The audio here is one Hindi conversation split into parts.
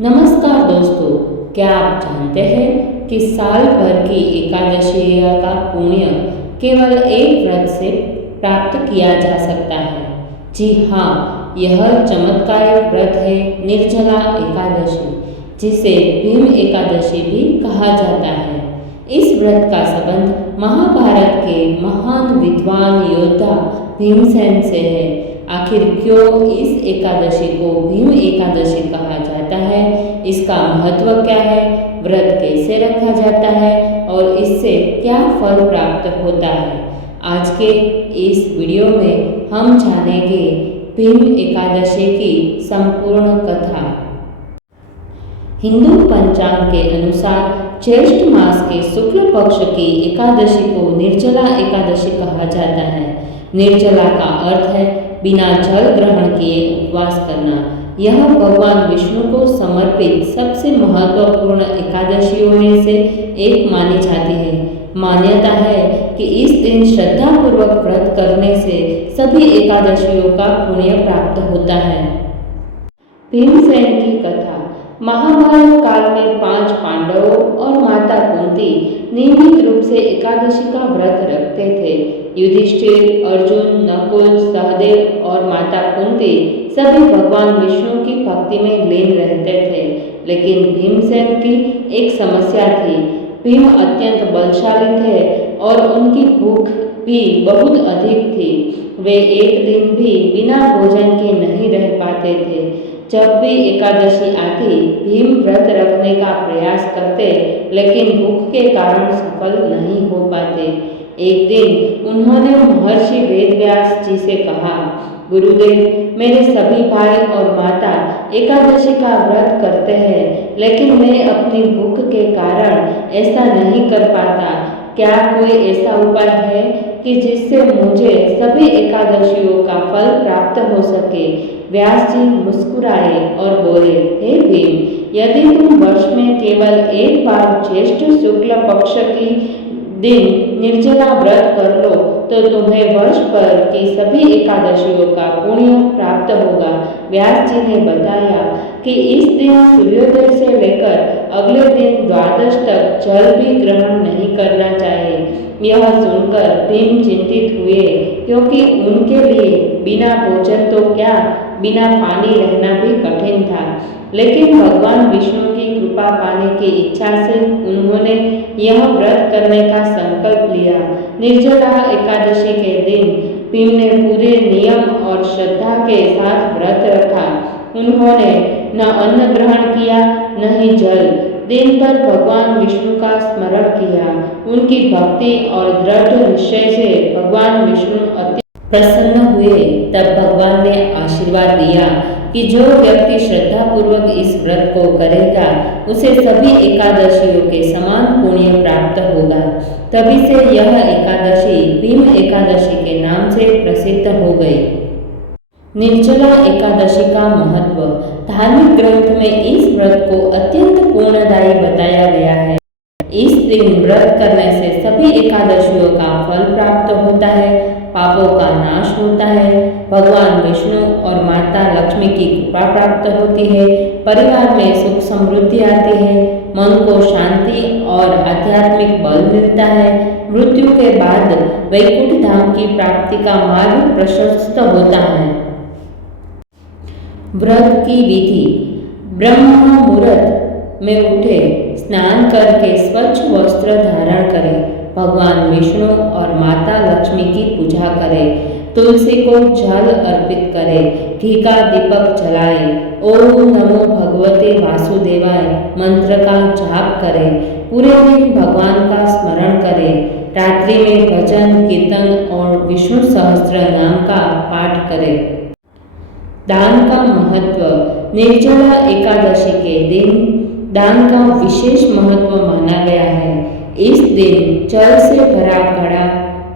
नमस्कार दोस्तों, क्या आप जानते हैं कि साल भर की एकादशी का पुण्य केवल एक व्रत से प्राप्त किया जा सकता है। जी हाँ, यह चमत्कारिक व्रत है निर्जला एकादशी, जिसे भीम एकादशी भी कहा जाता है। इस व्रत का संबंध महाभारत के महान विद्वान योद्धा भीमसेन से है। आखिर क्यों इस एकादशी को भीम एकादशी कहा जाता है, इसका महत्व क्या है, व्रत कैसे रखा जाता है और इससे क्या फल प्राप्त होता है, आज के इस वीडियो में हम जानेंगे भीम एकादशी की संपूर्ण कथा। हिंदू पंचांग के अनुसार ज्येष्ठ मास के शुक्ल पक्ष की एकादशी को निर्जला एकादशी कहा जाता है। निर्जला का अर्थ है बिना जल ग्रहण किए उपवास करना। यह भगवान विष्णु को समर्पित सबसे महत्वपूर्ण एकादशियों में से एक मानी जाती है। मान्यता है कि इस दिन श्रद्धापूर्वक व्रत करने से सभी एकादशियों का पुण्य प्राप्त होता है। भीमसेन की कथा। महाभारत काल में 5 पांडवों और माता कुंती नियमित रूप से एकादशी का व्रत रखते थे। युधिष्ठिर, अर्जुन, नकुल, सहदेव और माता कुंती सभी भगवान विष्णु की भक्ति में लीन रहते थे। लेकिन भीमसेन की एक समस्या थी। भीम अत्यंत बलशाली थे और उनकी भूख भी बहुत अधिक थी। वे एक दिन भी बिना भोजन के नहीं रह पाते थे। जब भी एकादशी आती, भीम व्रत रखने का प्रयास करते, लेकिन भूख के कारण सफल नहीं हो पाते। एक दिन उन्होंने महर्षि वेदव्यास जी से कहा, गुरुदेव, मेरे सभी भाई और माता एकादशी का व्रत करते हैं, लेकिन मैं अपनी भूख के कारण ऐसा नहीं कर पाता। क्या कोई ऐसा उपाय है कि जिससे मुझे सभी एकादशियों का फल प्राप्त हो सके? व्यास जी मुस्कुराए और बोले, हे भीम, यदि तुम वर्ष में केवल एक बार ज्येष्ठ शुक्ल पक्ष की दिन निर्जला व्रत कर लो तो तुम्हें वर्ष भर की सभी एकादशियों का पुण्य प्राप्त होगा। व्यास जी ने बताया कि इस दिन सूर्योदय से लेकर अगले दिन द्वादश तक जल भी ग्रहण नहीं करना चाहिए। यह सुनकर भीम चिंतित हुए, क्योंकि उनके लिए बिना भोजन तो क्या, बिना पानी रहना भी कठिन था। लेकिन भगवान विष्णु की कृपा पाने की इच्छा से उन्होंने यह व्रत करने का संकल्प लिया। निर्जला एकादशी के दिन भीम ने पूरे नियम और श्रद्धा के साथ व्रत रखा। उन्होंने न अन्न ग्रहण किया, न ही जल। दिन भर भगवान विष्णु का स्मरण किया। उनकी भक्ति और दृढ़ निश्चय से भगवान विष्णु अति प्रसन्न हुए। तब भगवान ने आशीर्वाद दिया कि जो व्यक्ति श्रद्धापूर्वक इस व्रत को करेगा, उसे सभी एकादशियों के समान पुण्य प्राप्त होगा। तभी से यह एकादशी भीम एकादशी के नाम से प्रसिद्ध हो गई। निर्जला एकादशी का महत्व। धार्मिक ग्रंथ में इस व्रत को अत्यंत पुण्यदायी बताया गया है। इस दिन व्रत करने से सभी एकादशियों का फल प्राप्त होता है, पापों का नाश होता है, भगवान विष्णु और माता लक्ष्मी की कृपा प्राप्त होती है, परिवार में सुख समृद्धि आती है, मन को शांति और आध्यात्मिक बल मिलता है, मृत्यु के बाद वैकुंठ धाम की प्राप्ति का मार्ग प्रशस्त होता है। व्रत की विधि। ब्रह्म मुहूर्त में उठे, स्नान करके स्वच्छ वस्त्र धारण करें, भगवान विष्णु और माता लक्ष्मी की पूजा करें, तुलसी को जल अर्पित करें, घी का दीपक जलाएं, ओम नमो भगवते वासुदेवाय मंत्र का जाप करें, पूरे दिन भगवान का स्मरण करें, रात्रि में भजन, कीर्तन और विष्णु सहस्त्र नाम का पाठ करें। दान का महत्व। निर्जला एकादशी के दिन दान का विशेष महत्व माना गया है। इस दिन जल से भरा घड़ा,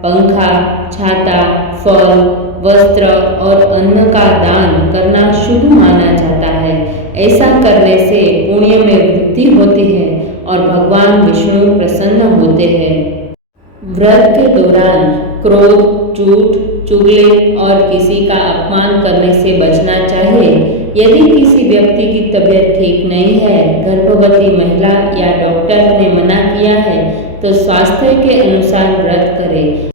पंखा, छाता, फल, वस्त्र और अन्न का दान करना शुभ माना जाता है। ऐसा करने से पुण्य में वृद्धि होती है और भगवान विष्णु प्रसन्न होते हैं। व्रत के दौरान क्रोध, झूठ, चुगली और किसी का अपमान करने से बचना चाहिए। यदि किसी व्यक्ति की तबीयत ठीक नहीं है, गर्भवती महिला या डॉक्टर ने मना किया है, तो स्वास्थ्य के अनुसार व्रत करें।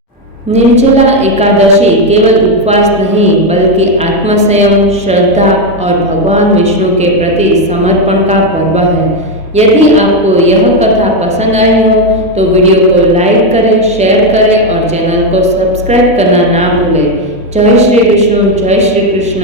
निर्जला एकादशी केवल उपवास नहीं बल्कि आत्मसंयम, श्रद्धा और भगवान विष्णु के प्रति समर्पण का पर्व है। यदि आपको यह कथा पसंद आई हो तो वीडियो को लाइक करें, शेयर करें और चैनल को सब्सक्राइब करना ना भूलें। जय श्री विष्णु, जय श्री कृष्ण।